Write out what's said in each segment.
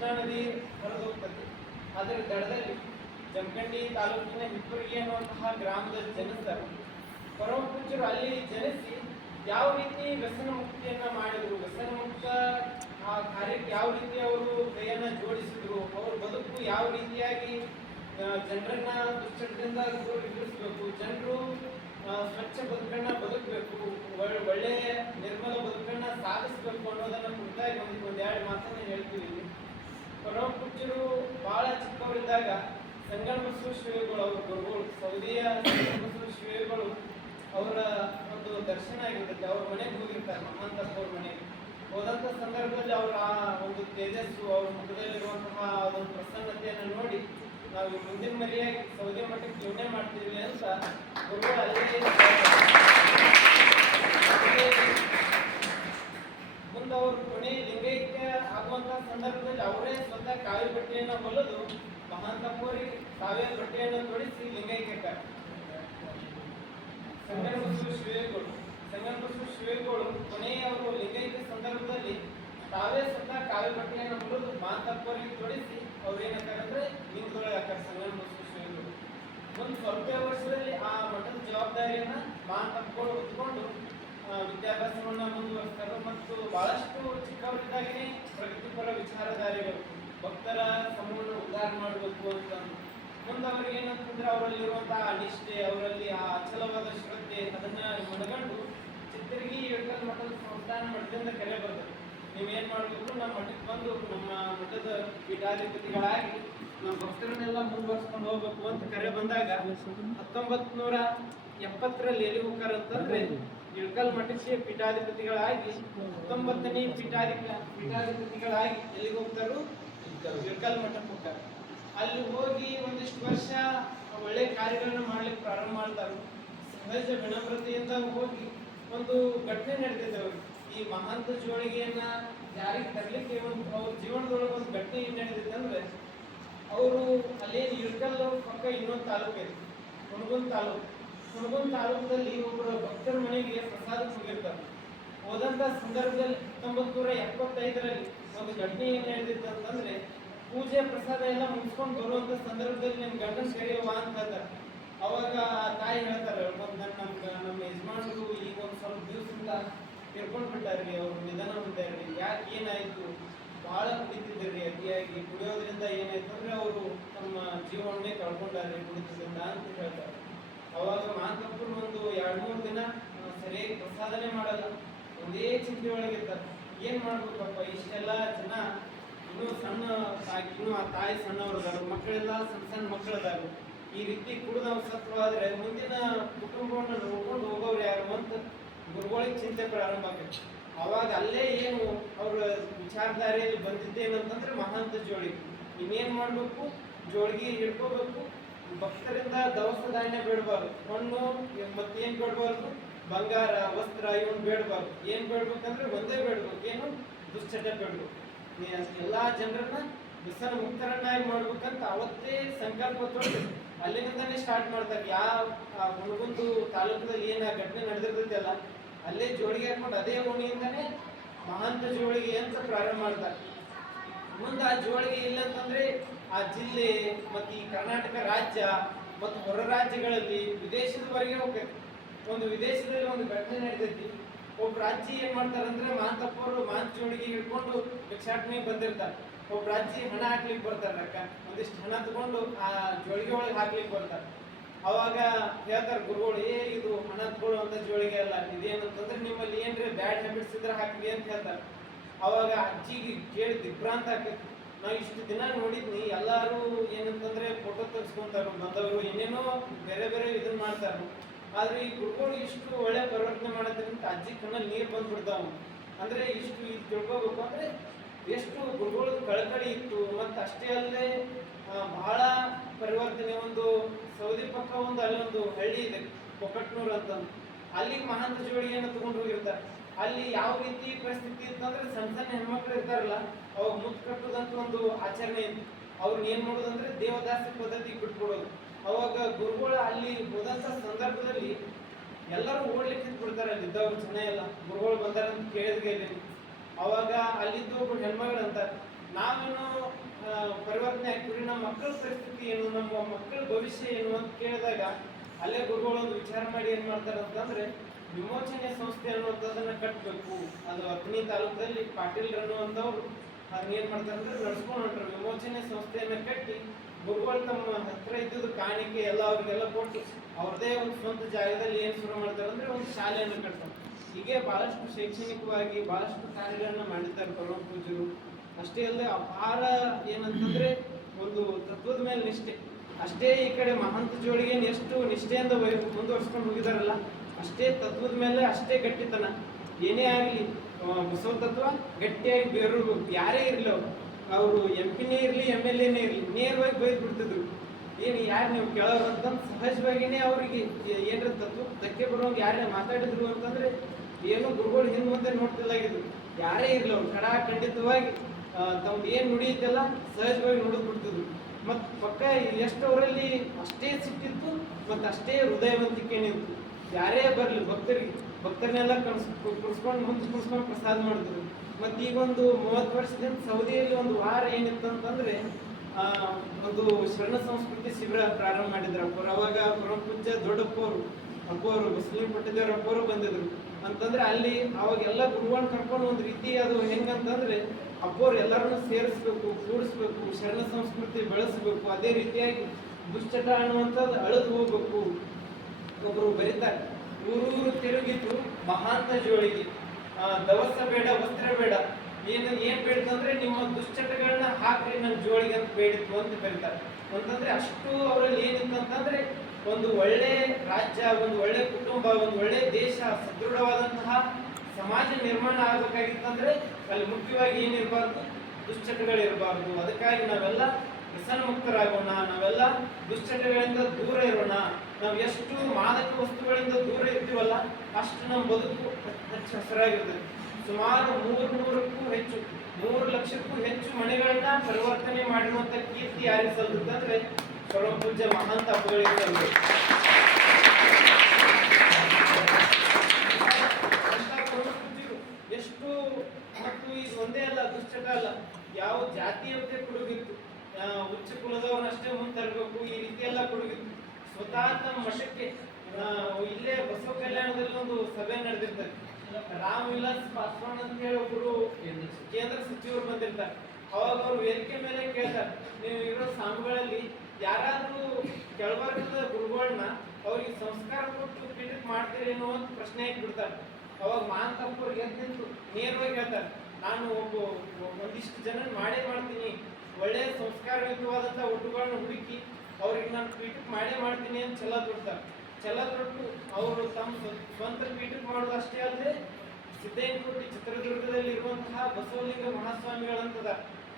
ಕೃಷ್ಣಾ ನದಿ ಹರಿದು ಹೋಗ್ತದೆ. ಅದರ ದಡದಲ್ಲಿ ಜಮಖಂಡಿ ತಾಲೂಕಿನ ಹಿಪ್ಪರಗಿ ಅನ್ನುವಂತಹ ಗ್ರಾಮದ ಜನಿಸ್ತಾರೆ. ಪರಮಪೂಜ್ಯರು ಅಲ್ಲಿ ಜನಿಸಿ ಯಾವ ರೀತಿ ವ್ಯಸನ ಮುಕ್ತಿಯನ್ನ ಮಾಡಿದ್ರು, ವ್ಯಸನ ಮುಕ್ತ ಆ ಕಾರ್ಯಕ್ಕೆ ಯಾವ ರೀತಿ ಅವರು ಕೈಯನ್ನ ಜೋಡಿಸಿದ್ರು, ಅವ್ರ ಬದುಕು ಯಾವ ರೀತಿಯಾಗಿ ಜನರನ್ನ ದುಶ್ಚಟದಿಂದ ದೂರವಿರಿಸಬೇಕು, ಜನರು ಸ್ವಚ್ಛ ಬದುಕನ್ನ ಬದುಕಬೇಕು, ಒಳ್ಳೆಯ ನಿರ್ಮಲ ಬದುಕನ್ನ ಸಾಧಿಸಬೇಕು ಅನ್ನೋದನ್ನ ಕುರಿತಾಗಿ ಒಂದೆರಡು ಮಾತನ್ನ ಹೇಳ್ತೀವಿ. ಪರಮಪೂಜ್ಯರು ಬಹಳ ಚಿಕ್ಕವರಿದ್ದಾಗ ಸಂಗಮಬಸವ ಶ್ರೀಗಳು ಅವ್ರ ಗುರುಗಳು ಸೌದಿಯ ಸಂಗಮಬಸವ ಶ್ರೀಗಳು ಅವರ ಒಂದು ದರ್ಶನ ಆಗಿರ್ತದೆ. ಅವ್ರ ಮನೆಗೆ ಹೋಗಿರ್ತಾರೆ, ಮಹಾಂತಪ್ಪ ಅವ್ರ ಮನೆಗೆ ಹೋದಂತ ಸಂದರ್ಭದಲ್ಲಿ ಅವರ ಆ ಒಂದು ತೇಜಸ್ಸು, ಅವ್ರ ಮುಖದಲ್ಲಿರುವಂತಹ ಒಂದು ಪ್ರಸನ್ನತೆಯನ್ನು ನೋಡಿ ನಾವು ಮುಂದಿನ ಮರಿಯಾಗಿ ಸೌದಿ ಮಠಕ್ಕೆ ಜೀವನೆ ಮಾಡ್ತೀವಿ ಅಂತ ಗುರುಗಳು ಅಲ್ಲೇ ಮುಂದೆ ಅವರು ಕೊನೆ ಲಿಂಗೈಕ್ಯ ಆಗುವಂತಹ ಸಂದರ್ಭದಲ್ಲಿ ಅವರೇ ಸ್ವತಃ ಕಾವಿ ಬಟ್ಟೆಯನ್ನು ಹೊಲಿದು ಮಹಾಂತಪ್ಪವರಿಗೆ ಕಾವ್ಯ ಬಟ್ಟೆಯನ್ನು ತೊಡಿಸಿ ಲಿಂಗೈಕ್ಯ ಸಂಗಮಬಸವ ಶ್ರೀಗಳು ಕೊನೆಯ ಅವರು ಲಿಂಗೈಕ್ಯ ಸಂದರ್ಭದಲ್ಲಿ ತಾವೇ ಸ್ವತಃ ಕಾವ್ಯ ಬಟ್ಟೆಯನ್ನು ಹೊಲಿದು ಮಹಾಂತಪ್ಪವರಿಗೆ ತೊಡಿಸಿ ಅವ್ರು ಏನಂತಾರೆ ಅಂದ್ರೆ ಲಿಂಗದೊಳಗೆ ಹಾಕ್ತಾರೆ ಸಂಗಮಬಸವ ಶ್ರೀಗಳು. ಒಂದು ಸ್ವಲ್ಪ ವರ್ಷದಲ್ಲಿ ಆ ಮಠದ ಜವಾಬ್ದಾರಿಯನ್ನ ಮಹಾಂತಪ್ಪಗಳು ಹೊತ್ಕೊಂಡು ವಿದ್ಯಾಭ್ಯಾಸವನ್ನ ಮುಂದುವರಿಸ್ತಾರೆ. ಮತ್ತು ಬಹಳಷ್ಟು ಚಿಕ್ಕವರಿದ್ದಾಗಲೇ ಪ್ರಗತಿಪರ ವಿಚಾರಧಾರಿಗಳು, ಭಕ್ತರ ಸಮೂಹವನ್ನು ಉದ್ಧಾರ ಮಾಡಬೇಕು ಅಂತ ಮುಂದೆ ಅವ್ರಿಗೆ ಏನಂತಂದ್ರೆ ಅವರಲ್ಲಿರುವಂತಹ ನಿಷ್ಠೆ, ಅವರಲ್ಲಿ ಆ ಅಚಲವಾದ ಶ್ರದ್ಧೆ ಅದನ್ನ ಮನಗಂಡು ಚಿತ್ತರಗಿ ಇಳಕಲ್ ಮಠದ ಸಂಸ್ಥಾನ ಮಠದಿಂದ ಕರೆ ಬರ್ತದೆ. ನೀವೇನ್ ಮಾಡ್ಬೇಕು, ನಮ್ಮ ಮಠಕ್ಕೆ ಬಂದು ನಮ್ಮ ಮಠದ ಪೀಠಾಧಿಪತಿಗಳಾಗಿ ನಮ್ಮ ಭಕ್ತರನ್ನೆಲ್ಲ ಮುಂದುವರ್ಸ್ಕೊಂಡು ಹೋಗ್ಬೇಕು ಅಂತ ಕರೆ ಬಂದಾಗ 1970ರಲ್ಲಿ ಎಲ್ಲಿ ಹೋಗ್ತಾರ ಅಂತಂದ್ರೆ ಇಳಕಲ್ ಮಠಕ್ಕೆ ಪೀಠಾಧಿಪತಿಗಳಾಗಿ 19ನೇ ಪೀಠಾಧಿಪತಿಗಳಾಗಿ ಎಲ್ಲಿಗೆ ಹೋಗ್ತಾರು, ಇಳಕಲ್ ಮಠಕ್ಕೆ ಹೋಗ್ತಾರೆ. ಅಲ್ಲಿ ಹೋಗಿ ಒಂದಿಷ್ಟು ವರ್ಷ ಒಳ್ಳೆ ಕಾರ್ಯಗಳನ್ನ ಮಾಡ್ಲಿಕ್ಕೆ ಪ್ರಾರಂಭ ಮಾಡ್ತಾರೆ. ಸಹಜ ವಿನಮ್ರತೆಯಿಂದ ಹೋಗಿ ಒಂದು ಘಟನೆ ನಡೆದಿದ್ದವರು ಈ ಮಹಾಂತ ಜೋಳಿಗೆಯನ್ನ ಜಾರಿಗೆ ತರಲಿಕ್ಕೆ ಒಂದು ಅವ್ರ ಜೀವನದೊಳಗೆ ಒಂದು ಘಟನೆ ಏನ್ ನಡೆದಿತ್ತಂದ್ರೆ, ಅವರು ಅಲ್ಲೇನು ಇಳಕಲ್ ಪಕ್ಕ ಇನ್ನೊಂದು ತಾಲೂಕು ಇದೆ, ಹುಣಗುಂದ ತಾಲೂಕದಲ್ಲಿ ಒಬ್ಬರು ಭಕ್ತರ ಮನೆಗೆ ಪ್ರಸಾದಕ್ಕೆ ಹೋಗಿರ್ತಾರೆ. ಹೋದಂತ ಸಂದರ್ಭದಲ್ಲಿ 1975ರಲ್ಲಿ ಒಂದು ಘಟನೆ ಏನ್ ನಡೆದಿತ್ತು ಅಂತಂದ್ರೆ, ಪೂಜೆ ಪ್ರಸಾದ ಎಲ್ಲ ಮುಗಿಸ್ಕೊಂಡು ಬರುವಂತ ಸಂದರ್ಭದಲ್ಲಿ ನಿಮ್ ಗಂಡನ ಸೇರಿಯವ್ವ ಅಂತ ಹೇಳ್ತಾರೆ. ಅವಾಗ ತಾಯಿ ಹೇಳ್ತಾರೆ, ನಮ್ಮ ಯಜಮಾನರು ಈಗ ಒಂದು ಸ್ವಲ್ಪ ದಿವಸದಿಂದ ತಿರ್ಕೊಂಡ್ ಬಿಟ್ಟಾರ್ರಿ, ಅವ್ರು ನಿಧನ ಹೊಂದಾರ್ರಿ, ಯಾಕೆ ಏನಾಯ್ತು, ಬಹಳ ಕುಡಿತಿದ್ರಿ, ಅತಿಯಾಗಿ ಕುಡಿಯೋದ್ರಿಂದ ಏನಾಯ್ತು ಅಂದ್ರೆ ಅವರು ತಮ್ಮ ಜೀವನವನ್ನೇ ಕಳ್ಕೊಂಡಾರ್ರಿ ಕುಡಿತದಿಂದ ಅಂತ ಹೇಳ್ತಾರೆ. ಅವಾಗ ಮಹಾಂತಪ್ಪರು ಒಂದು 2-3 ದಿನ ಸರಿಯಾಗಿ ಪ್ರಸಾದನೆ ಮಾಡಲ್ಲ, ಒಂದೇ ಚಿಂತೆ ಒಳಗಿರ್ತಾರೆ. ಏನ್ ಮಾಡ್ಬೇಕಪ್ಪ, ಇಷ್ಟೆಲ್ಲ ಜನ ಇನ್ನೂ ಸಣ್ಣ ಇನ್ನೂ ಆ ತಾಯಿ ಸಣ್ಣವ್ರದಾರು, ಮಕ್ಕಳೆಲ್ಲ ಸಣ್ಣ ಮಕ್ಕಳದಾರು, ಈ ರೀತಿ ಕುಡಿದ ಸತ್ವಾದ್ರೆ ಮುಂದಿನ ಕುಟುಂಬವನ್ನು ನೋಡ್ಕೊಂಡು ಹೋಗೋರು ಯಾರು ಅಂತ ಗುರುಗಳಿಗೆ ಚಿಂತೆ ಪ್ರಾರಂಭ ಆಗೈತೆ. ಅವಾಗ ಅಲ್ಲೇ ಏನು ಅವ್ರ ವಿಚಾರಧಾರೆಯಲ್ಲಿ ಬಂದಿದ್ದೇನಂತಂದ್ರೆ ಮಹಾಂತ ಜೋಳಿಗೆ. ಇನ್ನೇನ್ ಮಾಡ್ಬೇಕು, ಜೋಳಿಗೆ ಹಿಡ್ಕೋಬೇಕು, ಭಕ್ತರಿಂದ ದವಸ ಧಾನ್ಯ ಬೇಡಬಾರ್ದು, ಮಣ್ಣು ಮತ್ತೇನ್ ಬೇಡಬಾರ್ದು, ಬಂಗಾರ ವಸ್ತ್ರ ಇವನ್ ಬೇಡಬಾರ್ದು. ಏನ್ ಬೇಡ್ಬೇಕಂದ್ರೆ ಒಂದೇ ಬೇಡ್ಬೇಕು, ಏನು ದುಶ್ಚಟ ಬೇಡ್ಬೇಕು. ಎಲ್ಲಾ ಜನರನ್ನ ವ್ಯಸನ ಮುಕ್ತರನ್ನಾಗಿ ಮಾಡ್ಬೇಕಂತ ಅವತ್ತೇ ಸಂಕಲ್ಪ ತೊಟ್ಟು ಅಲ್ಲಿಂದಾನೇ ಸ್ಟಾರ್ಟ್ ಮಾಡ್ತಾರೆ. ಯಾವ ಹುಣಗುಂದು ತಾಲೂಕದಲ್ಲಿ ಏನ ಘಟನೆ ನಡೆದಿರ್ತೈತಿ ಅಲ್ಲ, ಅಲ್ಲೇ ಜೋಳಿಗೆ ಹಾಕೊಂಡು ಅದೇ ಓಣಿಯಿಂದಾನೇ ಮಹಾಂತ ಜೋಳಿಗೆ ಅಂತ ಪ್ರಾರಂಭ ಮಾಡ್ತಾರೆ. ಮುಂದೆ ಆ ಜೋಳಿಗೆ ಇಲ್ಲ ಅಂತಂದ್ರೆ ಆ ಜಿಲ್ಲೆ ಮತ್ತು ಈ ಕರ್ನಾಟಕ ರಾಜ್ಯ ಮತ್ತು ಹೊರ ರಾಜ್ಯಗಳಲ್ಲಿ ವಿದೇಶದವರೆಗೆ ಹೋಗ್ತೈತಿ. ಒಂದು ವಿದೇಶದಲ್ಲಿ ಒಂದು ಘಟನೆ ನಡೆದೈತಿ. ಒಬ್ಬ ರಾಜ್ಯ ಏನ್ ಮಾಡ್ತಾರಂದ್ರೆ, ಮಹಾಂತಪ್ಪವರು ಮಹಾಂತ ಜೋಳಿಗೆ ಹಿಡ್ಕೊಂಡು ಭಿಕ್ಷಾಟನೆ ಬಂದಿರ್ತಾರೆ. ಒಬ್ಬ ರಾಜ್ಯ ಹಣ ಹಾಕ್ಲಿಕ್ಕೆ ಬರ್ತಾರೆ, ಅಕ್ಕ ಒಂದಿಷ್ಟು ಹಣ ತಗೊಂಡು ಆ ಜೋಳಿಗೆ ಒಳಗೆ ಹಾಕ್ಲಿಕ್ಕೆ ಬರ್ತಾರೆ. ಅವಾಗ ಹೇಳ್ತಾರೆ ಗುರುಗಳು, ಇದು ಹಣ ತಗೊಳ್ಳುವಂತ ಜೋಳಿಗೆ ಅಲ್ಲ, ಇದೇನಂತಂದ್ರೆ ನಿಮ್ಮಲ್ಲಿ ಏನ್ರಿ ಬ್ಯಾಡ್ ಹ್ಯಾಬಿಟ್ಸ್ ಇದ್ರೆ ಹಾಕ್ಲಿ ಅಂತ ಹೇಳ್ತಾರೆ. ಅವಾಗ ಅಜ್ಜಿಗೆ ಕೇಳಿ ದಿಗ್ಭ್ರಾಂತ ಆಕೈತಿ. ನಾವು ಇಷ್ಟು ದಿನ ನೋಡಿದ್ನಿ, ಎಲ್ಲಾರು ಏನಂತಂದ್ರೆ ಫೋಟೋ ತೆಗೆಸ್ಕೊಂತಾರು, ಬಂದವರು ಏನೇನೋ ಬೇರೆ ಬೇರೆ ಇದನ್ನ ಮಾಡ್ತಾರು. ಆದ್ರೆ ಈ ಗುರುಗಳು ಇಷ್ಟು ಒಳ್ಳೆ ಪರಿವರ್ತನೆ ಮಾಡೋದ್ರಿಂದ ಅಜ್ಜಿ ಕಣ್ಣಲ್ಲಿ ನೀರು ಬಂದ್ಬಿಡ್ತಾವ. ಅಂದ್ರೆ ಇಷ್ಟು ಇದು ತಿಳ್ಕೋಬೇಕು ಅಂದ್ರೆ ಎಷ್ಟು ಗುರುಗಳ ಕಳಕಳಿ ಇತ್ತು. ಮತ್ತು ಅಷ್ಟೇ ಅಲ್ಲದೆ ಬಹಳ ಪರಿವರ್ತನೆ. ಒಂದು ಸೌದಿ ಪಕ್ಕ ಒಂದು ಅಲ್ಲೊಂದು ಹಳ್ಳಿ ಇದೆ ಕೊಕಟ್ನೂರ್ ಅಂತ, ಅಲ್ಲಿ ಮಹಾಂತ ಜೋಳಿಗೆಯನ್ನು ತಗೊಂಡು ಹೋಗಿರ್ತಾರೆ. ಅಲ್ಲಿ ಯಾವ ರೀತಿ ಪರಿಸ್ಥಿತಿ ಇತ್ತಂದ್ರೆ, ಸಣ್ಣ ಹೆಣ್ಮಕ್ಳು ಇರ್ತಾರಲ್ಲ, ಅವಾಗ ಮುತ್ತು ಕಟ್ಟುದಂತ ಒಂದು ಆಚರಣೆ ಇತ್ತು. ಅವ್ರನ್ನ ಏನ್ ಮಾಡೋದಂದ್ರೆ ದೇವದಾಸಿ ಪದ್ಧತಿ ಬಿಟ್ಕೊಡೋದು. ಅವಾಗ ಗುರುಗಳು ಅಲ್ಲಿ ಹೋದಂತ ಸಂದರ್ಭದಲ್ಲಿ ಎಲ್ಲರೂ ಓಡ್ಲಿಕ್ಕೆ ಬಿಡ್ತಾರೆ, ಅಲ್ಲಿದ್ದವ್ರು ಜನ ಎಲ್ಲ ಗುರುಗಳು ಬಂದಾರಂತ ಕೇಳಿದ್ಗೆ. ಅವಾಗ ಅಲ್ಲಿದ್ದು ಒಬ್ಬ ಹೆಣ್ಮಗಳು ಅಂತಾರೆ, ನಾವೇನು ಪರಿವರ್ತನೆ ಆಗ್ತೀವಿ, ನಮ್ಮ ಮಕ್ಕಳ ಪರಿಸ್ಥಿತಿ ಏನು, ನಮ್ಮ ಮಕ್ಕಳ ಭವಿಷ್ಯ ಏನು ಅಂತ ಕೇಳಿದಾಗ ಅಲ್ಲೇ ಗುರುಗಳು ಒಂದು ವಿಚಾರ ಮಾಡಿ ಏನ್ ಮಾಡ್ತಾರೆ ಅಂತಂದ್ರೆ ವಿಮೋಚನೆ ಸಂಸ್ಥೆ ಅನ್ನುವಂಥದ್ದನ್ನ ಕಟ್ಟಬೇಕು. ಅದು ಅಥಣಿ ತಾಲೂಕದಲ್ಲಿ ಪಾಟೀಲ್ ಅನ್ನುವಂಥವ್ರು ಅದನ್ನ ಏನ್ ಮಾಡ್ತಾರೆ ಅಂದ್ರೆ ನಡ್ಸ್ಕೊಂಡು ಹೊಂಟ್ರು. ವಿಮೋಚನೆ ಸಂಸ್ಥೆಯನ್ನ ಕಟ್ಟಿ ಗುರುಗಳು ತಮ್ಮ ಹತ್ರ ಇದ್ದುದು ಕಾಣಿಕೆ ಎಲ್ಲ ಅವ್ರಿಗೆಲ್ಲ ಕೊಟ್ಟು ಅವ್ರದೇ ಒಂದು ಸ್ವಂತ ಜಾಗದಲ್ಲಿ ಏನ್ ಶುರು ಮಾಡ್ತಾರೆ ಅಂದ್ರೆ ಒಂದು ಶಾಲೆಯನ್ನು ಕಟ್ತಾರೆ. ಹೀಗೆ ಬಹಳಷ್ಟು ಶೈಕ್ಷಣಿಕವಾಗಿ ಬಹಳಷ್ಟು ಕಾರ್ಯಗಳನ್ನ ಮಾಡಿದ್ದಾರೆ ಪರಮ ಪೂಜ್ಯರು. ಅಷ್ಟೇ ಅಲ್ಲದೆ ಅಪಾರ ಏನಂತಂದ್ರೆ ಒಂದು ತತ್ವದ ಮೇಲೆ ನಿಷ್ಠೆ. ಅಷ್ಟೇ ಈ ಕಡೆ ಮಹಂತ ಜೋಳಿಗೆ ಎಷ್ಟು ನಿಷ್ಠೆಯಿಂದ ಮುಂದುವರ್ಸ್ಕೊಂಡು ಹೋಗಿದಾರಲ್ಲ, ಅಷ್ಟೇ ತತ್ವದ ಮೇಲೆ ಅಷ್ಟೇ ಗಟ್ಟಿತನ. ಏನೇ ಆಗಲಿ ಬಸವ ತತ್ವ ಗಟ್ಟಿಯಾಗಿ ಬೇರು ಯಾರೇ ಇರಲಿ ಅವರು MP-ನೇ ಇರಲಿ MLA-ನೇ ಇರಲಿ ನೇರವಾಗಿ ಬೈದು ಬಿಡ್ತಿದ್ರು. ಏನು ಯಾರು ನೀವು ಕೇಳೋರು ಅಂತಂದು ಸಹಜವಾಗಿನೇ ಅವ್ರಿಗೆ ಏನ್ರ ತತ್ವ ಧಕ್ಕೆ ಬರುವಂಗ ಯಾರೇ ಮಾತಾಡಿದ್ರು ಅಂತಂದ್ರೆ ಏನು ಗುರುಗಳು ಹಿಂದ್ ಮುಂದೆ ನೋಡ್ತಿಲ್ಲಾಗಿದ್ರು. ಯಾರೇ ಇರಲಿ ಅವ್ರು ಖಂಡಿತವಾಗಿ ತಮ್ದು ಏನ್ ನುಡಿಯುತ್ತಲ್ಲ ಸಹಜವಾಗಿ ನೋಡಿದ್ ಬಿಡ್ತಿದ್ರು. ಮತ್ ಪಕ್ಕ ಎಷ್ಟು ಅವರಲ್ಲಿ ಅಷ್ಟೇ ಸಿಟ್ಟಿತ್ತು ಮತ್ತು ಅಷ್ಟೇ ಹೃದಯವಂತಿಕೆ ನಿಂತು ಯಾರೇ ಬರ್ಲಿ ಭಕ್ತರನ್ನೆಲ್ಲ ಕುರ್ಸ್ಕೊಂಡು ಮುಂದೆ ಕುರ್ಸ್ಕೊಂಡು ಪ್ರಸಾದ ಮಾಡಿದ್ರು. ಮತ್ತು ಈಗ ಒಂದು 30 ವರ್ಷದಿಂದ ಸೌದಿಯಲ್ಲಿ ಒಂದು ವಾರ ಏನಿತ್ತು ಅಂತಂದ್ರೆ ಒಂದು ಶರಣ ಸಂಸ್ಕೃತಿ ಶಿಬಿರ ಪ್ರಾರಂಭ ಮಾಡಿದ್ರು ಅಪ್ಪರು. ಅವಾಗ ಪರಮ ಪೂಜ್ಯ ಅಪ್ಪವರು ಮುಸ್ಲಿಂ ಪಟ್ಟಿದೇವ್ರ ಅಪ್ಪವರು ಬಂದಿದ್ರು ಅಂತಂದ್ರೆ ಅಲ್ಲಿ ಅವಾಗೆಲ್ಲ ಗುರುಗಳನ್ನ ಕರ್ಕೊಂಡು ಒಂದು ರೀತಿ ಅದು ಹೆಂಗಂತಂದ್ರೆ ಅಪ್ಪವ್ರು ಎಲ್ಲರನ್ನು ಸೇರಿಸ್ಬೇಕು, ಕೂಡಿಸ್ಬೇಕು, ಶರಣ ಸಂಸ್ಕೃತಿ ಬೆಳೆಸ್ಬೇಕು. ಅದೇ ರೀತಿಯಾಗಿ ದುಶ್ಚಟ ಅನ್ನುವಂಥದ್ದು ಅಳೆದು ಹೋಗ್ಬೇಕು. ಒಬ್ರು ಬರೀತಾರೆ, ಊರೂರು ತಿರುಗಿತು ಮಹಾಂತ ಜೋಳಿಗೆ, ದವಸ ಬೇಡ ವಸ್ತ್ರ ಬೇಡ, ಏನ್ ಬೇಡಿತು ಅಂದ್ರೆ ನಿಮ್ಮ ದುಶ್ಚಟಗಳನ್ನ ಹಾಕ್ರಿ ನನ್ನ ಜೋಳಿಗೆ ಅಂತ ಬೇಡಿತು ಅಂತ ಬರೀತಾರೆ. ಅಂತಂದ್ರೆ ಅಷ್ಟು ಅವರಲ್ಲಿ ಏನಿತ್ತು ಅಂತಂದ್ರೆ ಒಂದು ಒಳ್ಳೆ ರಾಜ್ಯ, ಒಂದು ಒಳ್ಳೆ ಕುಟುಂಬ, ಒಂದು ಒಳ್ಳೆ ದೇಶ, ಸದೃಢವಾದಂತಹ ಸಮಾಜ ನಿರ್ಮಾಣ ಆಗ್ಬೇಕಾಗಿತ್ತಂದ್ರೆ ಅಲ್ಲಿ ಮುಖ್ಯವಾಗಿ ಏನಿರಬಾರ್ದು, ದುಶ್ಚಟಗಳಿರಬಾರ್ದು. ಅದಕ್ಕಾಗಿ ನಾವೆಲ್ಲ ವ್ಯಸನಮುಕ್ತರಾಗೋಣ, ನಾವೆಲ್ಲ ದುಶ್ಚಟಗಳಿಂದ ದೂರ ಇರೋಣ. ನಾವು ಎಷ್ಟು ಮಾದಕ ವಸ್ತುಗಳಿಂದ ದೂರ ಇರ್ತೀವಲ್ಲ ಅಷ್ಟು ನಮ್ಮ ಬದುಕು ಹೆಚ್ಚು ಹಸರಾಗಿರ್ತದೆ. ಸುಮಾರು 3 ಲಕ್ಷಕ್ಕೂ ಹೆಚ್ಚು ಮನೆಗಳನ್ನ ಪರಿವರ್ತನೆ ಮಾಡಿರುವಂತ ಕೀರ್ತಿ ಯಾರಿಗೆ ಸಲ್ಲುತ್ತಂದ್ರೆ ಪರಮ ಪೂಜ್ಯ ಮಹಾಂತ ಅಪ್ಪಗಳಿಗೆ ಸಲ್ಲುತ್ತೆ. ಎಷ್ಟು ಮತ್ತು ಇದು ಒಂದೇ ಅಲ್ಲ, ದುಶ್ಚಟ ಅಲ್ಲ, ಯಾವ ಜಾತೀಯತೆ ಕುಡುಗಿತ್ತು, ಉಚ್ಚ ಕುಲದವರನ್ನಷ್ಟೇ ಮುಂದೆ ತರಬೇಕು, ಈ ರೀತಿ ಎಲ್ಲ ಕುಡುಗಿತ್ತು. ಸ್ವತಃ ತಮ್ಮ ಮಠಕ್ಕೆ ಇಲ್ಲೇ ಬಸವ ಕಲ್ಯಾಣದಲ್ಲಿ ಒಂದು ಸಭೆ ನಡೆದಿರ್ತಾರೆ. ರಾಮ್ ವಿಲಾಸ್ ಪಾಸ್ವಾನ್ ಅಂತ ಹೇಳಿ ಒಬ್ರು ಕೇಂದ್ರ ಸಚಿವರು ಬಂದಿರ್ತಾರೆ. ಅವಾಗ ಅವ್ರು ವೇದಿಕೆ ಮೇಲೆ ಕೇಳ್ತಾರೆ, ನೀವು ಇರೋ ಸ್ವಾಮಿಗಳಲ್ಲಿ ಯಾರಾದ್ರೂ ಕೆಳವರ್ಗದ ಗುರುಗಳನ್ನ ಅವ್ರಿಗೆ ಸಂಸ್ಕಾರ ಕೊಟ್ಟು ಪೀಠಕ್ಕೆ ಮಾಡ್ತೀರೇನೋ ಅಂತ ಪ್ರಶ್ನೆ ಇಟ್ಬಿಡ್ತಾರೆ. ಅವಾಗ ಮಾಂತಪ್ಪವ್ರಿಗೆ ಎದ್ದು ನೇರವಾಗಿ ಹೇಳ್ತಾರೆ, ನಾನು ಒಂದಿಷ್ಟು ಜನ ಮಾಡೇ ಮಾಡ್ತೀನಿ, ಒಳ್ಳೆಯ ಸಂಸ್ಕಾರಯುತವಾದಂಥ ಒಟ್ಟುಗಳನ್ನ ಹುಡುಕಿ ಅವ್ರಿಗೆ ನಾನು ಪೀಠಕ್ಕೆ ಮಾಡೇ ಮಾಡ್ತೀನಿ ಅಂತ ಛಲ ತೊಟ್ಟು ಅವರು ತಮ್ಮ ಸ್ವಂತ ಪೀಠಕ್ಕೆ ಮಾಡೋದು ಅಷ್ಟೇ ಅಲ್ಲದೆ ಸಿದ್ದೇನಕೋಟೆ ಚಿತ್ರದುರ್ಗದಲ್ಲಿ ಇರುವಂತಹ ಬಸವಲಿಂಗ ಮಹಾಸ್ವಾಮಿಗಳಂತದ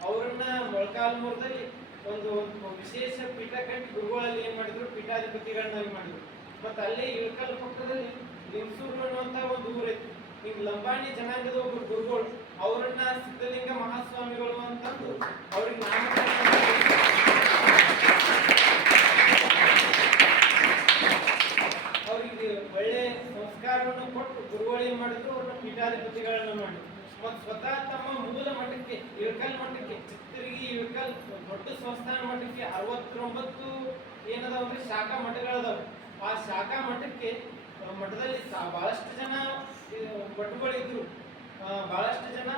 ಅವರನ್ನ ಮೊಳಕಾಲ್ಮೂರದಲ್ಲಿ ಒಂದು ವಿಶೇಷ ಪೀಠ ಕಟ್ಟಿ ಗುರುಗಳಲ್ಲಿ ಏನ್ ಮಾಡಿದ್ರು, ಪೀಠಾಧಿಪತಿಗಳನ್ನ ಮಾಡಿದ್ರು. ಮತ್ತೆ ಅಲ್ಲೇ ಇಳಕಲ್ ಪಕ್ಕದಲ್ಲಿ ಲಿಂಗಸೂರು ಅನ್ನುವಂತ ಒಂದು ಊರೈತಿ. ಈಗ ಲಂಬಾಣಿ ಜನಾಂಗದ ಒಬ್ಬರು ಗುರುಗಳು ಅವರನ್ನ ಸಿದ್ಧಲಿಂಗ ಮಹಾಸ್ವಾಮಿಗಳು ಅಂತಂದು ಅವ್ರಿಗೆ ಅವ್ರಿಗೆ ಒಳ್ಳೆ ಸಂಸ್ಕಾರವನ್ನು ಕೊಟ್ಟು ಗುರುಗಳು ಏನ್ ಮಾಡಿದ್ರು, ಅವ್ರನ್ನ ಪೀಠಾಧಿಪತಿಗಳನ್ನ ಮಾಡಿದ್ರು. ಮತ್ತು ಸ್ವತಃ ತಮ್ಮ ಮೂಲ ಮಠಕ್ಕೆ ಇಳಕಲ್ ಮಠಕ್ಕೆ ಚಿತ್ತರಿಗಿ ಇಳಕಲ್ ದೊಡ್ಡ ಸಂಸ್ಥಾನ ಮಠಕ್ಕೆ 69 ಏನದಾವ್ರಿ ಶಾಖಾ ಮಠಗಳದಾವ. ಆ ಶಾಖಾ ಮಠಕ್ಕೆ ಮಠದಲ್ಲಿ ಬಹಳಷ್ಟು ಜನ ಭಟ್ಗಳಿದ್ರು, ಬಹಳಷ್ಟು ಜನ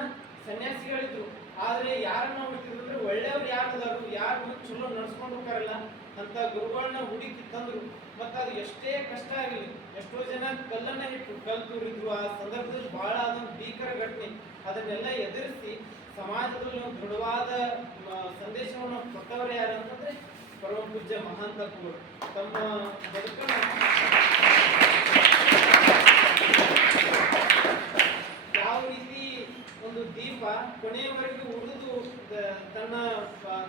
ಸನ್ಯಾಸಿಗಳಿದ್ರು. ಆದ್ರೆ ಯಾರನ್ನ ಹುಡುಕಿದ್ರು ಅಂದ್ರೆ ಒಳ್ಳೆಯವ್ರು ಯಾರದಾರು, ಯಾರು ಚಲೋ ನಡ್ಸ್ಕೊಂಡು ಹೋಗ್ತಾರಲ್ಲ ಅಂತ ಗುರುಗಳನ್ನ ಹುಡುಕಿ ತಂದ್ರು. ಮತ್ತು ಅದು ಎಷ್ಟೇ ಕಷ್ಟ ಆಗಲಿ, ಎಷ್ಟೋ ಜನ ಕಲ್ಲನ್ನ ಇಟ್ಟು ಕಲ್ಲು ತೂರಿದ್ರು. ಆ ಸಂದರ್ಭದಲ್ಲಿ ಬಹಳ ಅದೊಂದು ಭೀಕರ ಘಟನೆ. ಅದನ್ನೆಲ್ಲ ಎದುರಿಸಿ ಸಮಾಜದಲ್ಲಿ ಒಂದು ದೃಢವಾದ ಸಂದೇಶವನ್ನು ಕೊಟ್ಟವರು ಯಾರು ಅಂತಂದ್ರೆ ಪರಮ ಪೂಜ್ಯ ಮಹಾಂತಪ್ಪವರು. ತಮ್ಮ ಬದುಕನ್ನು ಯಾವ ರೀತಿ ಒಂದು ದೀಪ ಕೊನೆಯವರೆಗೂ ಉಳಿದು ತನ್ನ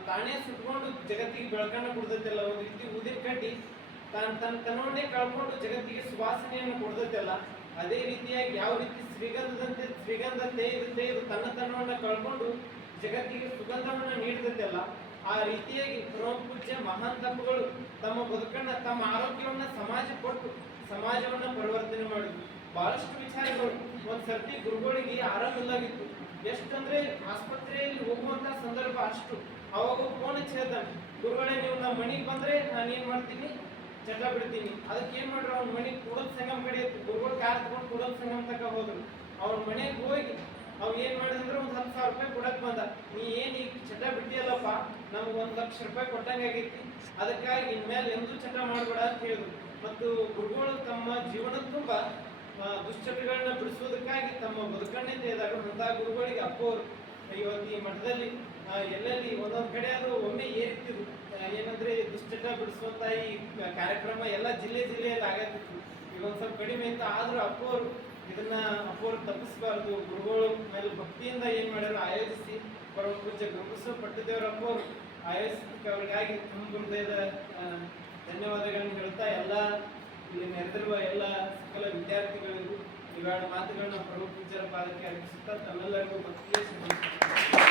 ತಾನೇ ಸುಟ್ಕೊಂಡು ಜಗತ್ತಿಗೆ ಬೆಳಕನ್ನು ಕೊಡ್ತೈತಲ್ಲ, ಒಂದು ರೀತಿ ಊದಿನ ಕಡ್ಡಿ ತನ್ನನ್ನೇ ಕಳ್ಕೊಂಡು ಜಗತ್ತಿಗೆ ಸುವಾಸನೆಯನ್ನು ಕೊಡ್ತೈತಲ್ಲ, ಅದೇ ರೀತಿಯಾಗಿ ಯಾವ ರೀತಿ ಶ್ರೀಗಂಧ ತೇಯ್ದು ತನ್ನತನವನ್ನು ಕಳ್ಕೊಂಡು ಜಗತ್ತಿಗೆ ಸುಗಂಧವನ್ನು ನೀಡ್ತೈತಲ್ಲ, ಆ ರೀತಿಯಾಗಿ ಪರಮ ಪೂಜ್ಯ ಮಹಾಂತಪ್ಪಗಳು ತಮ್ಮ ಬದುಕನ್ನ, ತಮ್ಮ ಆರೋಗ್ಯವನ್ನ ಸಮಾಜ ಕೊಟ್ಟು ಸಮಾಜವನ್ನ ಪರಿವರ್ತನೆ ಮಾಡಿದ್ರು. ಬಹಳಷ್ಟು ವಿಚಾರಗಳು. ಒಂದ್ ಸರ್ತಿ ಗುರುಗಳಿಗೆ ಆರಾಮಿಲ್ಲಾಗಿತ್ತು. ಎಷ್ಟಂದ್ರೆ ಆಸ್ಪತ್ರೆಯಲ್ಲಿ ಹೋಗುವಂತ ಸಂದರ್ಭ ಅಷ್ಟು. ಅವಾಗ ಫೋನ್ ಹಚ್ಚಿ ಹೇಳ್ತಾನೆ, ಗುರುಗಳೇ ನೀವು ನಮ್ಮ ಮನೆಗೆ ಬಂದ್ರೆ ನಾನು ಏನ್ ಮಾಡ್ತೀನಿ, ಚಟ ಬಿಡ್ತೀನಿ. ಅದಕ್ಕೆ ಏನ್ ಮಾಡ್ರು, ಅವ್ನ ಮನೆಗೆ ಕೂಡಲ್ ಸಂಗಮ್ ಕಡೆ ಇತ್ತು, ಗುರುಗಳು ಕಾರ್ ತಗೊಂಡು ಕೂಡಲ್ ಸಂಗಮ್ ತಕ ಹೋದ್ರು. ಅವ್ರ ಮನೆಗೆ ಹೋಗಿ ಅವ್ ಏನ್ ಮಾಡಿದ್ರೆ ಒಂದ್ 10,000 ರೂಪಾಯಿ ಕೊಡಕ್ ಬಂದ. ನೀ ಏನ್ ಈಗ ಚಟ ಬಿಟ್ಟಿಯಲ್ಲಪ್ಪ, ನಮ್ಗೆ 1,00,000 ರೂಪಾಯಿ ಕೊಟ್ಟಂಗಾಗೈತಿ, ಅದಕ್ಕಾಗಿ ಇನ್ಮೇಲೆ ಎಂದೂ ಚಟ ಮಾಡಬೇಡ ಅಂತ ಹೇಳಿದ್ರು. ಮತ್ತು ಗುರುಗಳು ತಮ್ಮ ಜೀವನ ತುಂಬಾ ದುಶ್ಚಟಗಳನ್ನ ಬಿಡಿಸೋದಕ್ಕಾಗಿ ತಮ್ಮ ಬದುಕನ್ನೇ ತೆಗೆದಾಗ ಅಂತ ಗುರುಗಳಿಗೆ ಅಪ್ಪೋರು ಇವತ್ತು ಈ ಮಠದಲ್ಲಿ ಎಲ್ಲೆಲ್ಲಿ ಒಂದೊಂದ್ ಕಡೆ ಅದು ಒಮ್ಮೆ ಏರಿತಿದ್ರು. ಏನಂದ್ರೆ ದುಶ್ಚಟ ಬಿಡಿಸುವಂತ ಈ ಕಾರ್ಯಕ್ರಮ ಎಲ್ಲ ಜಿಲ್ಲೆಯಲ್ಲಿ ಆಗತ್ತಿತ್ತು. ಈಗ ಒಂದ್ ಸ್ವಲ್ಪ ಕಡಿಮೆ ಅಂತ ಆದ್ರೂ ಅಪ್ಪೋರು ಇದನ್ನ ಅಪ್ಪೋರು ತಪ್ಪಿಸಬಾರ್ದು. ಗುರುಗಳು ಮೇಲೆ ಭಕ್ತಿಯಿಂದ ಏನ್ ಮಾಡ್ಯಾರ ಆಯೋಜಿಸಿ ಪರಮ ಪೂಜ್ಯ ಗುರುಬಸವ ಪಟ್ಟದೇವರ ಅಪ್ಪೋರು ಆಯೋಜಿಸಕ್ಕೆ ಅವ್ರಿಗಾಗಿ ತುಂಬ ಹೃದಯದ ಧನ್ಯವಾದಗಳನ್ನು ಹೇಳ್ತಾ, ಎಲ್ಲ ಇಲ್ಲಿ ನೆರೆದಿರುವ ಎಲ್ಲ ಸಕಲ ವಿದ್ಯಾರ್ಥಿಗಳಿಗೂ ಇವೆರಡು ಮಾತುಗಳನ್ನ ಪರಮ ಪೂಜ್ಯರ ಪಾದಕ್ಕೆ ಅರ್ಪಿಸುತ್ತಾ ತಮ್ಮೆಲ್ಲರಿಗೂ ಭಕ್ತಿಯ